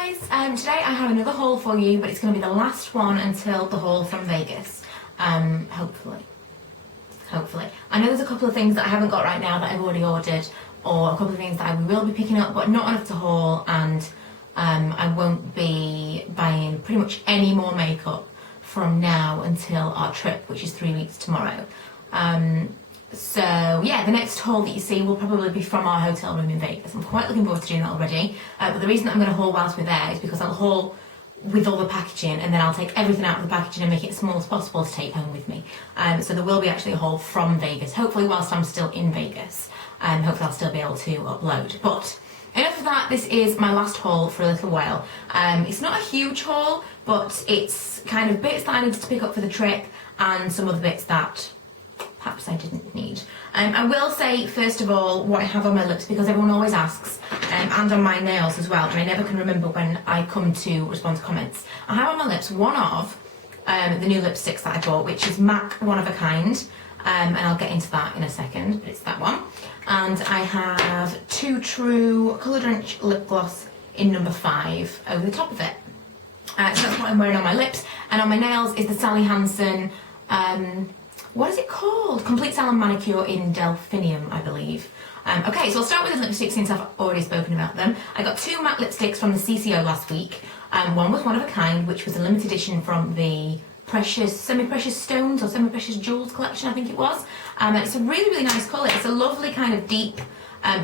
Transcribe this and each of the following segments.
Hi guys, today I have another haul for you, but it's going to be the last one until the haul from Vegas, hopefully. I know there's a couple of things that I haven't got right now that I've already ordered, or a couple of things that I will be picking up, but not enough to haul, and I won't be buying pretty much any more makeup from now until our trip, which is 3 weeks tomorrow. So yeah, the next haul that you see will probably be from our hotel room in Vegas. I'm quite looking forward to doing that already. But the reason that I'm going to haul whilst we're there is because I'll haul with all the packaging, and then I'll take everything out of the packaging and make it as small as possible to take home with me. So there will be actually a haul from Vegas, hopefully whilst I'm still in Vegas. Hopefully I'll still be able to upload. But enough of that, this is my last haul for a little while. It's not a huge haul, but it's kind of bits that I needed to pick up for the trip and some other bits that perhaps I didn't need. I will say, first of all, what I have on my lips, because everyone always asks, and on my nails as well, and I never can remember when I come to respond to comments. I have on my lips one of the new lipsticks that I bought, which is MAC One of a Kind, and I'll get into that in a second, but it's that one. And I have Too True Colour Drench Lip Gloss in number 5 over the top of it. So that's what I'm wearing on my lips, and on my nails is the Sally Hansen, what is it called? Complete Salon Manicure in Delphinium, I believe. Okay, so I'll start with the lipsticks since I've already spoken about them. I got 2 matte lipsticks from the CCO last week. One was One of a Kind, which was a limited edition from the Semi-Precious Stones or Semi-Precious Jewels collection, I think it was. It's a really, really nice colour. It's a lovely kind of deep,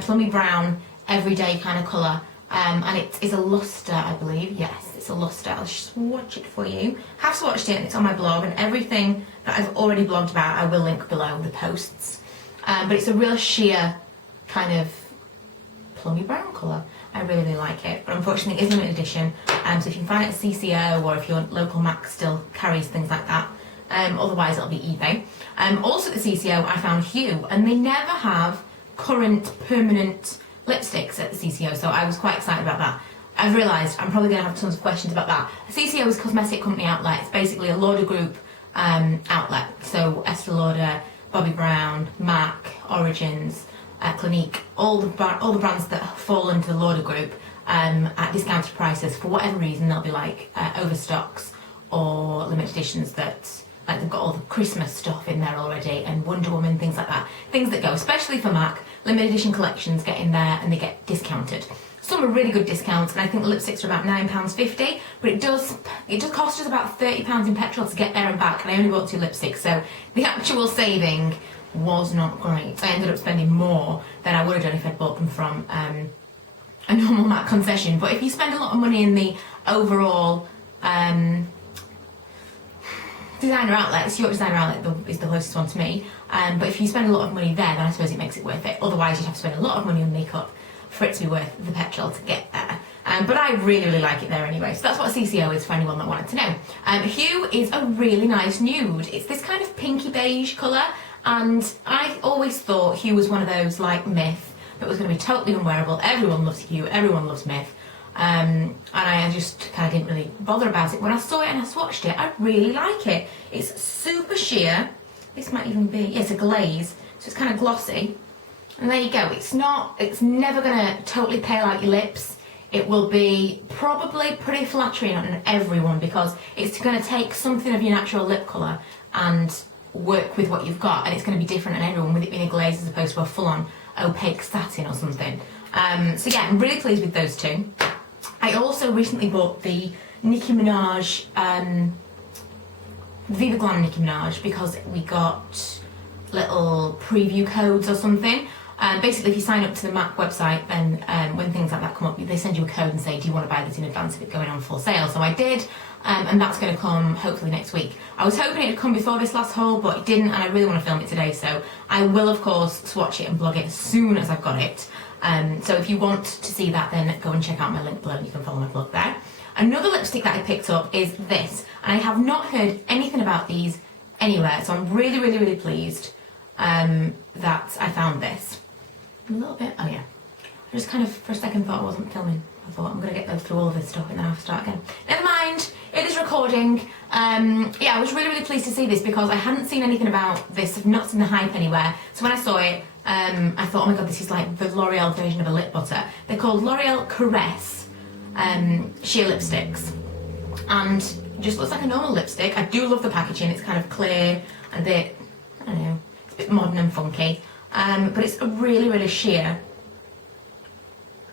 plummy brown, everyday kind of colour. And it is a luster, I believe. Yes, it's a luster. I'll swatch it for you. Have swatched it, and it's on my blog, and everything that I've already blogged about I will link below the posts. But it's a real sheer kind of plummy brown colour. I really, really like it, but unfortunately it is limited edition. So if you can find it at CCO, or if your local MAC still carries things like that, otherwise it'll be eBay. Also at the CCO I found Hue, and they never have current permanent lipsticks at the CCO, so I was quite excited about that. I've realised I'm probably going to have tons of questions about that. The CCO is a cosmetic company outlet. It's basically a Lauder Group outlet. So Estee Lauder, Bobbi Brown, MAC, Origins, Clinique, all the brands that fall into the Lauder Group at discounted prices. For whatever reason, they'll be like overstocks or limited editions that, like, they've got all the Christmas stuff in there already, and Wonder Woman, things like that. Things that go, especially for MAC, limited edition collections get in there and they get discounted. Some are really good discounts, and I think the lipsticks are about £9.50, but it does cost us about £30 in petrol to get there and back, and I only bought 2 lipsticks, so the actual saving was not great. I ended up spending more than I would have done if I'd bought them from a normal MAC concession. But if you spend a lot of money in the overall designer outlets, York Designer Outlet is the closest one to me, but if you spend a lot of money there, then I suppose it makes it worth it. Otherwise you'd have to spend a lot of money on makeup for it to be worth the petrol to get there. But I really, really like it there anyway, so that's what CCO is for anyone that wanted to know. Hue is a really nice nude. It's this kind of pinky beige colour, and I always thought Hue was one of those like Myth that was going to be totally unwearable. Everyone loves Hue, everyone loves Myth. And I just kind of didn't really bother about it. When I saw it and I swatched it, I really like it. It's super sheer. This might even be, yes, a glaze. So it's kind of glossy. And there you go. It's never going to totally pale out your lips. It will be probably pretty flattering on everyone, because it's going to take something of your natural lip colour and work with what you've got. And it's going to be different on everyone, with it being a glaze as opposed to a full-on opaque satin or something. So yeah, I'm really pleased with those 2. I also recently bought the Nicki Minaj, Viva Glam Nicki Minaj, because we got little preview codes or something. Basically, if you sign up to the MAC website, then when things like that come up, they send you a code and say, do you want to buy this in advance of it going on full sale? So I did, and that's going to come hopefully next week. I was hoping it would come before this last haul, but it didn't, and I really want to film it today, so I will of course swatch it and blog it as soon as I've got it. So if you want to see that, then go and check out my link below, and you can follow my blog there. Another lipstick that I picked up is this, and I have not heard anything about these anywhere, so I'm really, really, really pleased that I found this. A little bit, oh yeah. I just kind of for a second thought I wasn't filming. I thought I'm going to get through all of this stuff and then I have to start again. Never mind, it is recording. Yeah, I was really, really pleased to see this because I hadn't seen anything about this. I've not seen the hype anywhere. So when I saw it, I thought, oh my god, this is like the L'Oreal version of a lip butter. They're called Loreal Caresse sheer lipsticks. And it just looks like a normal lipstick. I do love the packaging. It's kind of clear and a bit, I don't know, it's a bit modern and funky. But it's a really, really sheer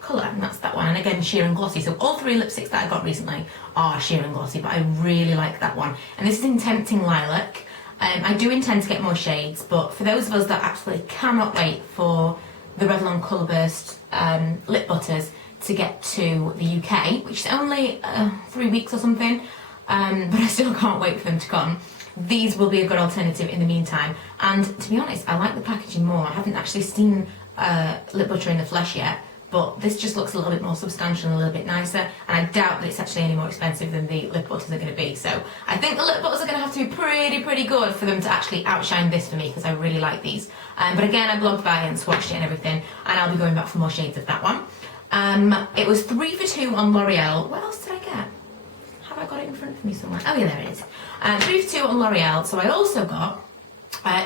colour, and that's that one. And again, sheer and glossy. So all three lipsticks that I got recently are sheer and glossy, but I really like that one. And this is in Tempting Lilac. I do intend to get more shades, but for those of us that absolutely cannot wait for the Revlon Colourburst lip butters to get to the UK, which is only 3 weeks or something, but I still can't wait for them to come. These will be a good alternative in the meantime. And to be honest, I like the packaging more. I haven't actually seen lip butter in the flesh yet, but this just looks a little bit more substantial and a little bit nicer, and I doubt that it's actually any more expensive than the lip butters are going to be. So I think the lip butters are going to have to be pretty good for them to actually outshine this for me, because I really like these. But again, I blogged by and swatched it and everything, and I'll be going back for more shades of that one. It was 3 for 2 on L'Oreal. What else did I get? Have I got it in front of me somewhere? Oh yeah, there it is. 3 for 2 on L'Oreal. So I also got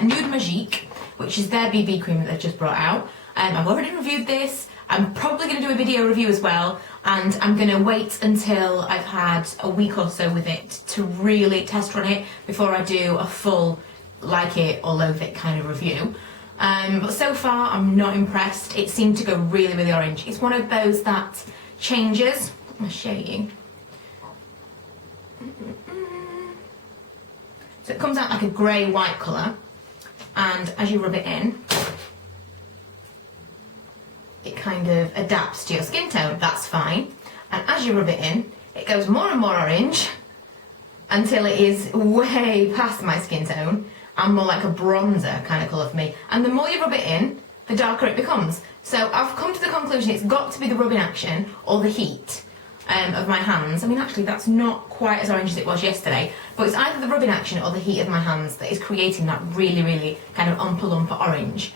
Nude Maguique, which is their BB cream that they've just brought out. I've already reviewed this. I'm probably going to do a video review as well, and I'm going to wait until I've had a week or so with it to really test run it before I do a full like it or loathe it kind of review. But so far I'm not impressed. It seemed to go really, really orange. It's one of those that changes. I'll show you. So it comes out like a grey-white colour, and as you rub it in, it kind of adapts to your skin tone. That's fine. And as you rub it in, it goes more and more orange until it is way past my skin tone and more like a bronzer kind of colour for me. And the more you rub it in, the darker it becomes. So I've come to the conclusion it's got to be the rubbing action or the heat of my hands. I mean, actually, that's not quite as orange as it was yesterday, but it's either the rubbing action or the heat of my hands that is creating that really, really kind of umpa-lumpa orange.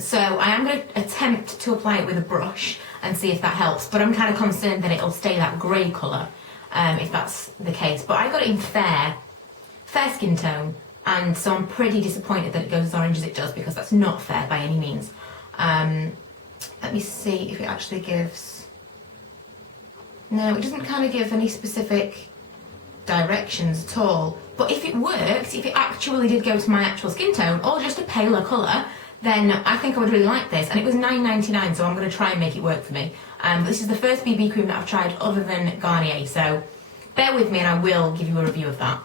So I am going to attempt to apply it with a brush and see if that helps, but I'm kind of concerned that it'll stay that grey colour if that's the case. But I got it in fair skin tone, and so I'm pretty disappointed that it goes as orange as it does, because that's not fair by any means. Let me see if it actually gives... No, it doesn't kind of give any specific directions at all. But if it worked, if it actually did go to my actual skin tone, or just a paler colour, then I think I would really like this. And it was $9.99, so I'm going to try and make it work for me. This is the first BB cream that I've tried other than Garnier, so bear with me and I will give you a review of that.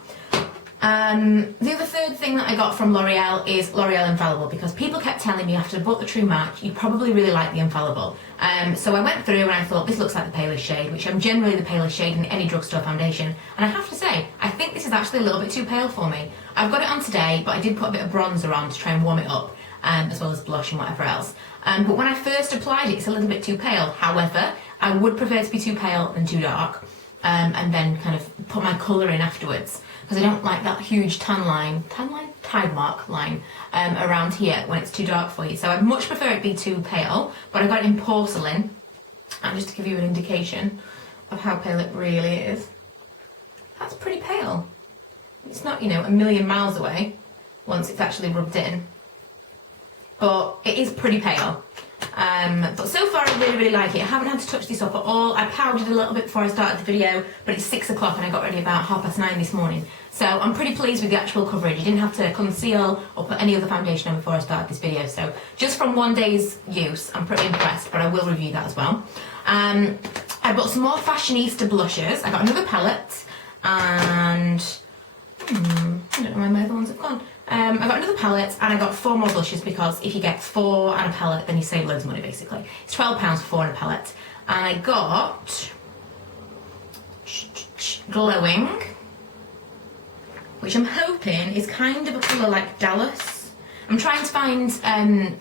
The other third thing that I got from L'Oreal is L'Oreal Infallible, because people kept telling me after I bought the True Match, you probably really like the Infallible. So I went through and I thought, this looks like the palest shade, which I'm generally the palest shade in any drugstore foundation. And I have to say, I think this is actually a little bit too pale for me. I've got it on today, but I did put a bit of bronzer on to try and warm it up, as well as blush and whatever else. But when I first applied it, it's a little bit too pale. However, I would prefer to be too pale than too dark, and then kind of put my colour in afterwards, because I don't like that huge tide mark line around here when it's too dark for you. So I'd much prefer it be too pale, but I got it in porcelain, and just to give you an indication of how pale it really is, that's pretty pale. It's not, you know, a million miles away once it's actually rubbed in, but it is pretty pale. But so far I really, really like it. I haven't had to touch this up at all. I powdered a little bit before I started the video, but it's 6 o'clock and I got ready about 9:30 this morning. So I'm pretty pleased with the actual coverage. I didn't have to conceal or put any other foundation on before I started this video. So just from one day's use, I'm pretty impressed, but I will review that as well. I bought some more Fashionista blushes. I got another palette, and I don't know where my other ones have gone. I got another palette and I got 4 more blushes, because if you get 4 and a palette, then you save loads of money basically. It's £12 for 4 and a palette. And I got Glowing, which I'm hoping is kind of a colour like Dallas. I'm trying to find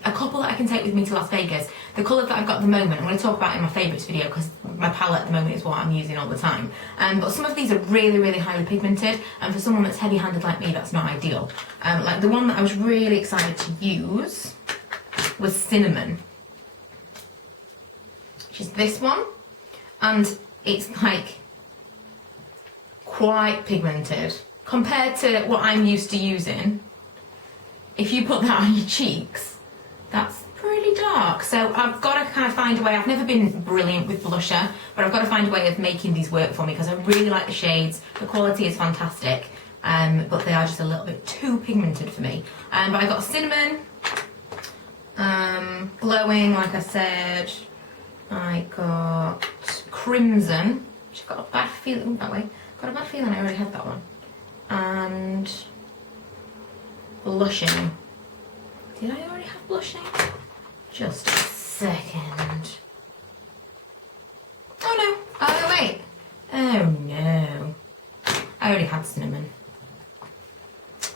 a couple that I can take with me to Las Vegas. The colour that I've got at the moment, I'm going to talk about in my favourites video, because my palette at the moment is what I'm using all the time. But some of these are really, really highly pigmented, and for someone that's heavy-handed like me, that's not ideal. Like the one that I was really excited to use was Cinnamon, which is this one, and it's like quite pigmented compared to what I'm used to using. If you put that on your cheeks, that's pretty dark. dark. So I've got to kind of find a way. I've never been brilliant with blusher, but I've got to find a way of making these work for me because I really like the shades. The quality is fantastic, but they are just a little bit too pigmented for me. But I got cinnamon, glowing, like I said. I got crimson, which I've got a bad feeling that way. Got a bad feeling I already had that one. And blushing. Did I already have blushing? Just a second. Oh no. Oh wait. Oh no. I already had cinnamon.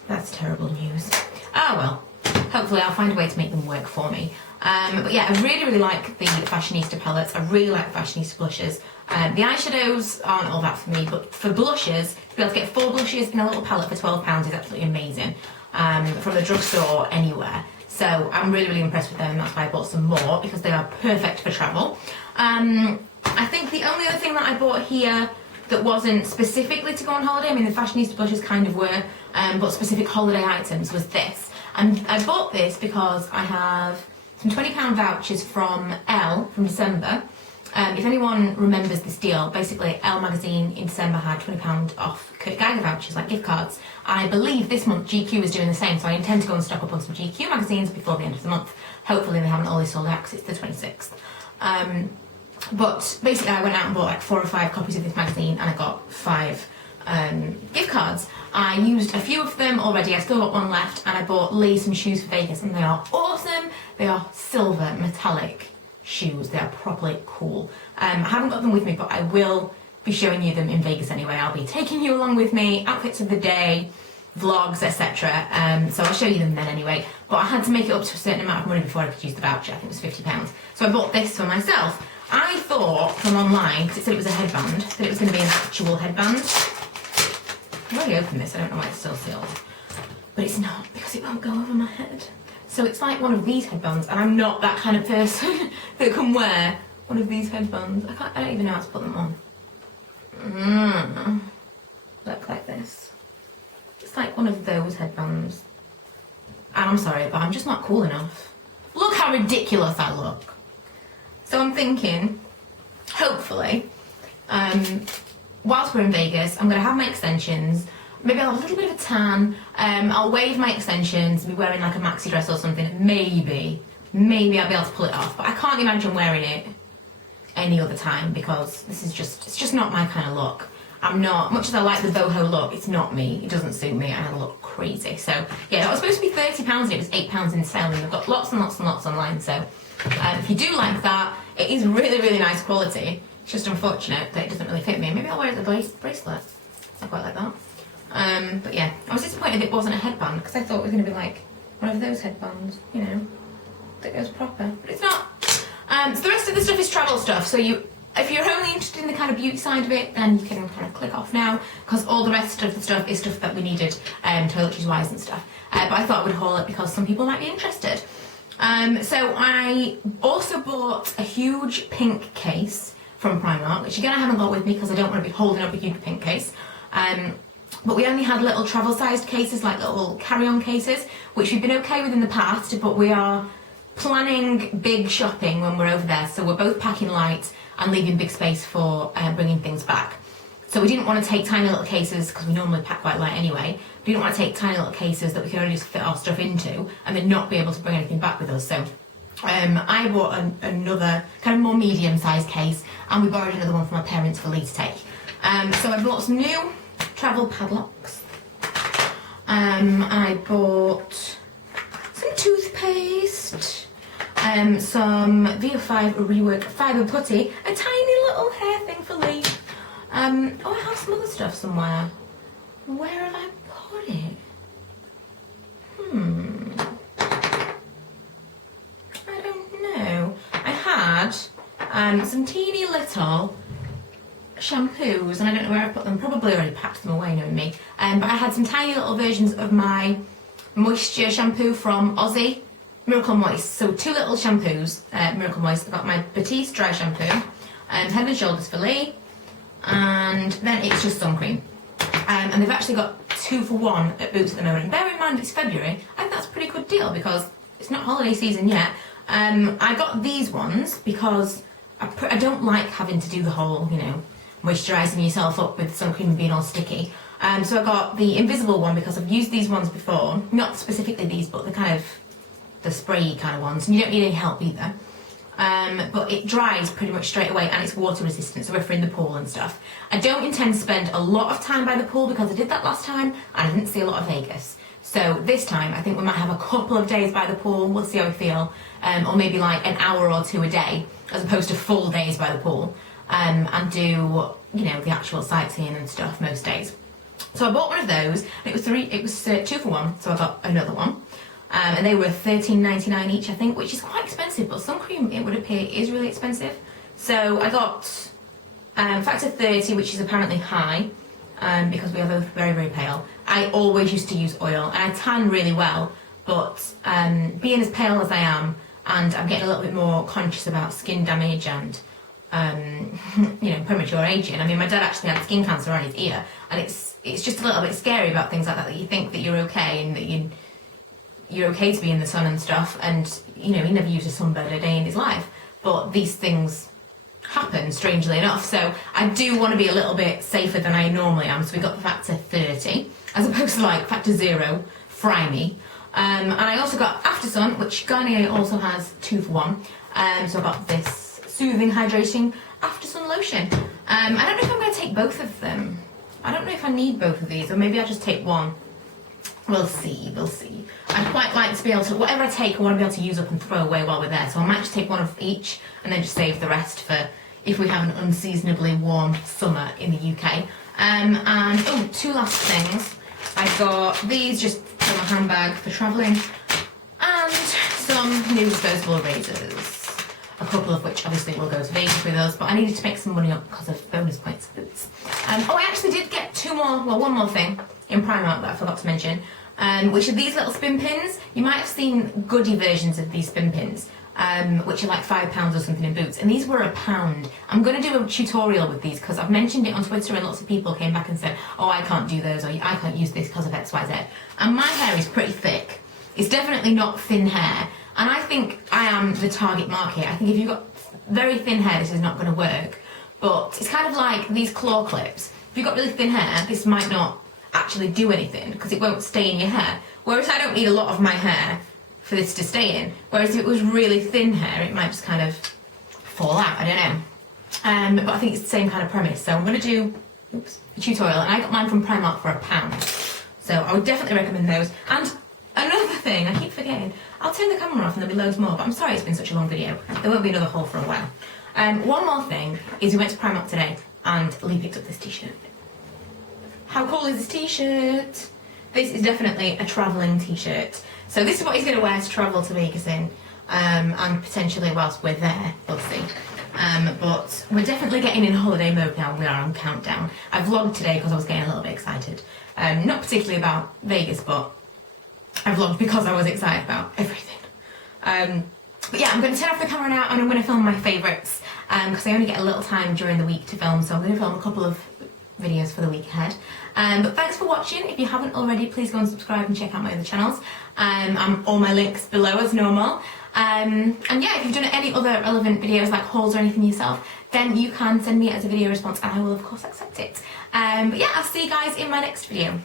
That's terrible news. Oh well. Hopefully I'll find a way to make them work for me. But yeah, I really like the Fashionista palettes. I really like Fashionista blushes. The eyeshadows aren't all that for me, but for blushes, to be able to get 4 blushes in a little palette for £12 is absolutely amazing. From the drugstore or anywhere. So I'm really impressed with them, and that's why I bought some more, because they are perfect for travel. I think the only other thing that I bought here that wasn't specifically to go on holiday, I mean the Fashionista blushes kind of were, but specific holiday items was this. And I bought this because I have some £20 vouchers from Elle from December. If anyone remembers this deal, basically Elle magazine in December had £20 off Kurt Geiger vouchers, like gift cards. I believe this month GQ is doing the same, so I intend to go and stock up on some GQ magazines before the end of the month. Hopefully they haven't already sold out because it's the 26th. But basically I went out and bought like 4 or 5 copies of this magazine, and I got 5 gift cards. I used a few of them already, I still got one left, and I bought Lee some shoes for Vegas, and they are awesome. They are silver metallic shoes. They are properly cool. I haven't got them with me, but I will be showing you them in Vegas anyway. I'll be taking you along with me, outfits of the day, vlogs, etc. So I'll show you them then anyway. But I had to make it up to a certain amount of money before I could use the voucher. I think it was £50. So I bought this for myself. I thought from online, because it said it was a headband, that it was going to be an actual headband. I've already opened this, I don't know why it's still sealed. But it's not, because it won't go over my head. So it's like one of these headbands, and I'm not that kind of person that can wear one of these headbands. I don't even know how to put them on. Look like this. It's like one of those headbands. And I'm sorry, but I'm just not cool enough. Look how ridiculous I look. So I'm thinking, hopefully, whilst we're in Vegas, I'm going to have my extensions. Maybe I'll have a little bit of a tan. I'll wave my extensions, be wearing like a maxi dress or something. Maybe I'll be able to pull it off. But I can't imagine wearing it any other time, because it's just not my kind of look. I'm not, much as I like the boho look, it's not me. It doesn't suit me, and I look crazy. So yeah, that was supposed to be £30 and it was £8 in sale, and they've got lots and lots and lots online. So if you do like that, it is really nice quality. It's just unfortunate that it doesn't really fit me. Maybe I'll wear it as a bracelet. I quite like that. But yeah, I was disappointed it wasn't a headband, because I thought it was going to be like one of those headbands, you know, that goes proper, but it's not. So the rest of the stuff is travel stuff, so if you're only interested in the kind of beauty side of it, then you can kind of click off now, because all the rest of the stuff is stuff that we needed, toiletries wise and stuff. But I thought I would haul it because some people might be interested. So I also bought a huge pink case from Primark, which again I haven't got with me because I don't want to be holding up a huge pink case. But we only had little travel-sized cases, like little carry-on cases, which we've been okay with in the past, but we are planning big shopping when we're over there, so we're both packing light and leaving big space for bringing things back. So we didn't want to take tiny little cases, because we normally pack quite light anyway. We didn't want to take tiny little cases that we could only just fit our stuff into and then not be able to bring anything back with us. So I bought another kind of more medium-sized case, and we borrowed another one from my parents for Lee to take. So I bought some new travel padlocks. I bought some toothpaste, some VO5 Rework Fibre Putty, a tiny little hair thing for Lee. Oh, I have some other stuff somewhere. Where have I put it? I don't know. I had some teeny little shampoos, and I don't know where I put them. Probably already packed them away, knowing me. But I had some tiny little versions of my moisture shampoo from Aussie, Miracle Moist. So 2 little shampoos, Miracle Moist. I've got my Batiste dry shampoo, Head and Shoulders for Lee, and then it's just sun cream. And they've actually got 2 for 1 at Boots at the moment. And bear in mind it's February. I think that's a pretty good deal, because it's not holiday season yet, I got these ones because I don't like having to do the whole, you know, moisturising yourself up with sun cream and being all sticky. So I got the invisible one because I've used these ones before, not specifically these, but the kind of the spray kind of ones, and you don't need any help either. But it dries pretty much straight away and it's water resistant, so if we're in the pool and stuff. I don't intend to spend a lot of time by the pool because I did that last time and I didn't see a lot of Vegas. So this time I think we might have a couple of days by the pool, we'll see how we feel, or maybe like an hour or two a day as opposed to full days by the pool, and do, you know, the actual sightseeing and stuff most days. So I bought one of those, and it was 2 for 1, so I got another one. And they were $13.99 each, I think, which is quite expensive, but sun cream, it would appear, is really expensive. So I got factor 30, which is apparently high, because we are both very, very pale. I always used to use oil, and I tan really well, but being as pale as I am, and I'm getting a little bit more conscious about skin damage and you know, premature aging. I mean, my dad actually had skin cancer on his ear, and it's just a little bit scary about things like that you think that you're okay and that you're okay to be in the sun and stuff, and you know, he never used a sunbed a day in his life, but these things happen, strangely enough. So I do want to be a little bit safer than I normally am, so we got the factor 30 as opposed to like factor 0, fry me. And I also got After Sun, which Garnier also has 2 for 1. So I got this soothing, hydrating After Sun lotion. I don't know if I'm going to take both of them. I don't know if I need both of these, or maybe I'll just take one. We'll see, we'll see. I'd quite like to be able to, whatever I take, I want to be able to use up and throw away while we're there. So I might just take one of each and then just save the rest for if we have an unseasonably warm summer in the UK. And, oh, 2 last things. I got these just for my handbag for travelling, and some new disposable razors. A couple of which obviously will go to Vegas with us, but I needed to make some money up because of bonus points for boots. Oh, I actually did get one more thing in Primark that I forgot to mention, which are these little spin pins. You might have seen goodie versions of these spin pins, which are like £5 or something in Boots, and these were £1. I'm going to do a tutorial with these because I've mentioned it on Twitter and lots of people came back and said, oh, I can't do those, or I can't use this because of XYZ. And my hair is pretty thick. It's definitely not thin hair, and I think I am the target market. I think if you've got very thin hair, this is not going to work, but it's kind of like these claw clips. If you've got really thin hair, this might not actually do anything because it won't stay in your hair, whereas I don't need a lot of my hair for this to stay in, whereas if it was really thin hair, it might just kind of fall out, I don't know. But I think it's the same kind of premise, so I'm going to do a tutorial, and I got mine from Primark for £1, so I would definitely recommend those. And another thing, I keep forgetting, I'll turn the camera off and there'll be loads more, but I'm sorry it's been such a long video, there won't be another haul for a while. One more thing is we went to Primark today and Lee picked up this t-shirt. How cool is this t-shirt? This is definitely a travelling t-shirt. So this is what he's going to wear to travel to Vegas in, and potentially whilst we're there, we'll see. But we're definitely getting in holiday mode now. We are on countdown. I vlogged today because I was getting a little bit excited. Not particularly about Vegas, but I vlogged because I was excited about everything. But yeah, I'm going to turn off the camera now and I'm going to film my favourites, because I only get a little time during the week to film, so I'm going to film a couple of videos for the week ahead. But thanks for watching. If you haven't already, please go and subscribe and check out my other channels. All my links below as normal. And yeah, if you've done any other relevant videos like hauls or anything yourself, then you can send me as a video response and I will of course accept it. But yeah, I'll see you guys in my next video.